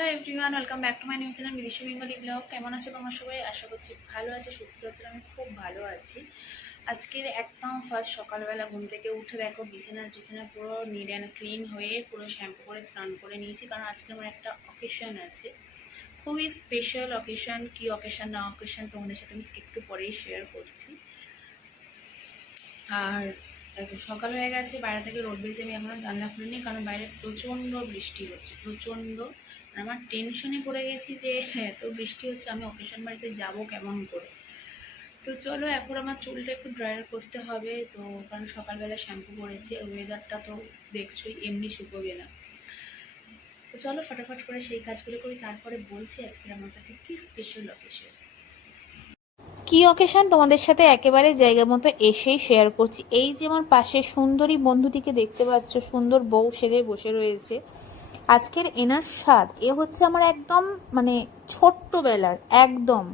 Hello everyone, welcome back to my new channel বিদেশি Bengali blog. কেমন আছো তোমার সবাই? আশা করছি ভালো আছে, সুস্থ আছে, আমি খুব ভালো আছি। আজকের একদম ফার্স্ট সকালবেলা ঘুম থেকে উঠে দেখো বিছানা টিছানা পুরো নিড অ্যান্ড ক্লিন হয়ে পুরো শ্যাম্পু করে স্নান করে নিয়েছি, কারণ আজকে আমার একটা অকেশন আছে। খুবই স্পেশাল অকেশন কি অকেশন না অকেশন তোমাদের সাথে আমি একটু পরেই শেয়ার করছি। আর দেখো সকাল হয়ে গেছে, বাইরে থেকে রোড বেরিয়েছে, আমি এখনও জানলা খুলিনি, কারণ বাইরে প্রচণ্ড বৃষ্টি হচ্ছে, প্রচণ্ড আমার টেনশনে পড়ে গেছি যে এত বৃষ্টি হচ্ছে, আমি অকেশন বাড়িতে যাব কেমন করে? তো চলো, এখন আমার চুলটা একটু ড্রায়ার করতে হবে। তো কারণ সকালবেলা শ্যাম্পু করেছি ওয়েদারটা তো দেখছোই, এমনি শুকোবে না। তো চলো, ফটাফট করে সেই কাজগুলো করি। তারপরে বলছি আজকে আমার কাছে কি স্পেশাল অকেশন কি অকেশন তোমাদের সাথে একেবারে জায়গা মতো এসেই শেয়ার করছি। এই যে আমার পাশে সুন্দরী বন্ধুটিকে দেখতে পাচ্ছ, সুন্দর বউ সেজে বসে রয়েছে। আজকের এনার স্বাদ, এ হচ্ছে আমার একদম মানে ছোট্টবেলার, একদম।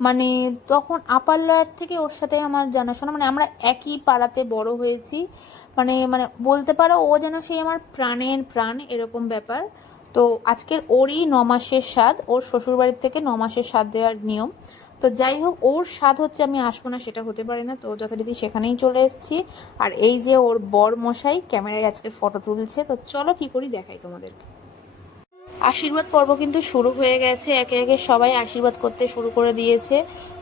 মানে তখন আপার লয়ার থেকে ওর সাথে আমার জানাশোনা মানে আমরা একই পাড়াতে বড় হয়েছি। মানে মানে বলতে পারো ও যেন সেই আমার প্রাণের প্রাণ, এরকম ব্যাপার। তো আজকের ওরই ন মাসের স্বাদ, ওর শ্বশুরবাড়ির থেকে ন মাসের স্বাদ দেওয়ার নিয়ম। তো যাই হোক, ওর স্বাদ হচ্ছে আমি আসব না, সেটা হতে পারে না। তো যথারীতি সেখানেই চলে এসেছি। আর এই যে ওর বর মশাই ক্যামেরায় আজকে ফটো তুলছে। তো চলো কি করি, দেখাই তোমাদেরকে। আশীর্বাদ পর্ব কিন্তু শুরু হয়ে গেছে। একে একে সবাই আশীর্বাদ করতে শুরু করে দিয়েছে।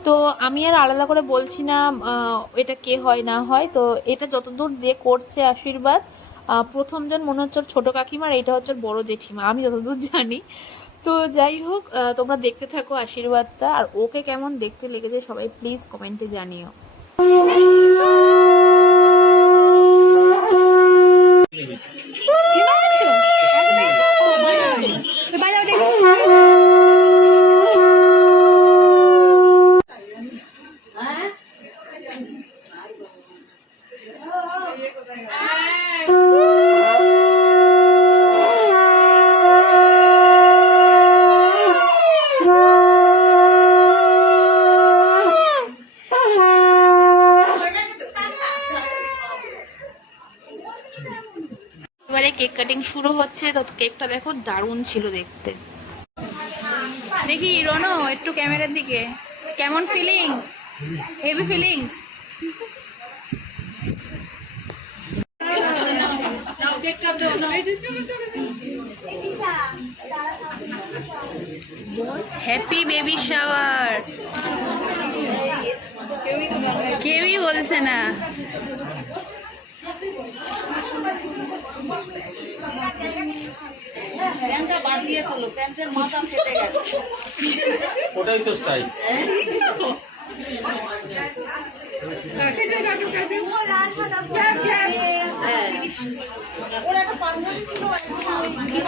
তো আমি আর আলাদা করে বলছি না এটা কে হয়, না হয়। তো এটা যতদূর যে করছে আশীর্বাদ প্রথমজন মনে হচ্ছে ছোট কাকিমার এটা হচ্ছে বড় জেঠিমা। আমি যতদূর জানি। তো যাই হোক তোমরা দেখতে থাকো আশীর্বাদটা। আর ওকে কেমন দেখতে লেগেছে সবাই প্লিজ কমেন্টে জানিও। এবারে কেক কাটিং শুরু হচ্ছে, তো কেকটা দেখো দারুণ ছিল দেখতে। দেখি রনো, একটু ক্যামেরার দিকে। কেমন feelings heavy feelings happy baby shower কেউই বলছে না। প্যান্টটা বাদ দিয়ে তোলো প্যান্টের মাথা ফেটে গেছে। ওটাই তো স্টাইল ওর একটা পাঞ্জাবি ছিল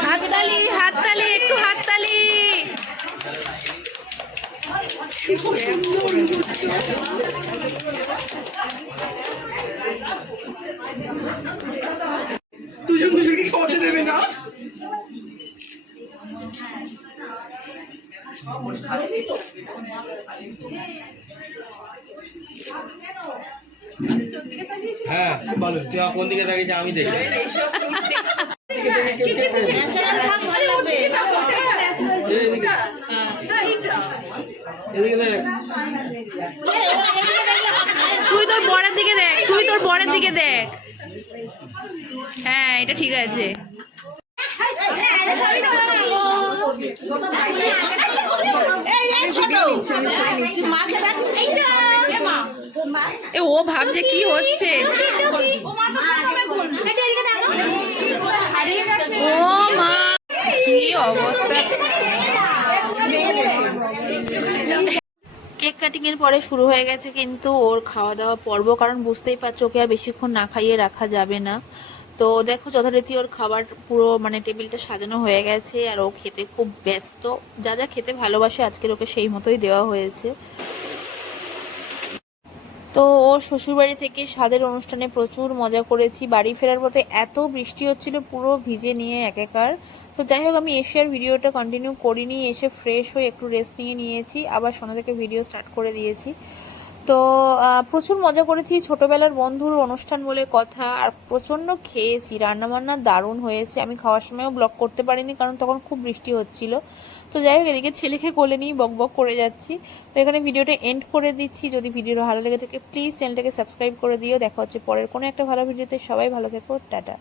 হাততালি হাততালি একটু হাততালি। হ্যাঁ বলো তুই কোন দিকে আমি দেখ। তুই তোর বরের দিকে দেখ তুই তোর বরের দিকে দেখ। হ্যাঁ এটা ঠিক আছে। ও ভাবছে কি হচ্ছে? ও মা, কি অবস্থা? কেক কাটিং এর পরে শুরু হয়ে গেছে কিন্তু ওর খাওয়া দাওয়া পর্ব, কারণ বুঝতেই পারছ ওকে আর বেশিক্ষণ না খাইয়ে রাখা যাবে না। তো দেখো যথারীতি ওর খাবার পুরো মানে টেবিলটা সাজানো হয়ে গেছে আর ও খেতে খুব ব্যস্ত। যা যা খেতে ভালোবাসে আজকের ওকে সেই মতোই দেওয়া হয়েছে। তো ওর শ্বশুরবাড়ি থেকে স্বাদের অনুষ্ঠানে প্রচুর মজা করেছি। বাড়ি ফেরার পথে এত বৃষ্টি হচ্ছিল, পুরো ভিজে নিয়ে একাকার। তো যাই হোক, আমি এসে আর ভিডিওটা কন্টিনিউ করিনি, এসে ফ্রেশ হয়ে একটু রেস্ট নিয়ে নিয়েছি। আবার সন্ধ্যা থেকে ভিডিও স্টার্ট করে দিয়েছি। তো প্রচুর মজা করেছি। ছোটোবেলার বন্ধুর অনুষ্ঠান বলে কথা, আর প্রচণ্ড খেয়েছি। রান্নাবান্না দারুণ হয়েছে। আমি খাওয়ার সময়ও ব্লগ করতে পারিনি, কারণ তখন খুব বৃষ্টি হচ্ছিল। তো যাই হোক, এদিকে ছেলেকে কোলে নিয়ে বক বক করে যাচ্ছি। তো এখানে ভিডিওটা এন্ড করে দিচ্ছি। যদি ভিডিওটা ভালো লেগে থাকে প্লিজ চ্যানেলটাকে সাবস্ক্রাইব করে দিও। দেখা হচ্ছে পরের কোনো একটা ভালো ভিডিওতে। সবাই ভালো থেকো। টাটা।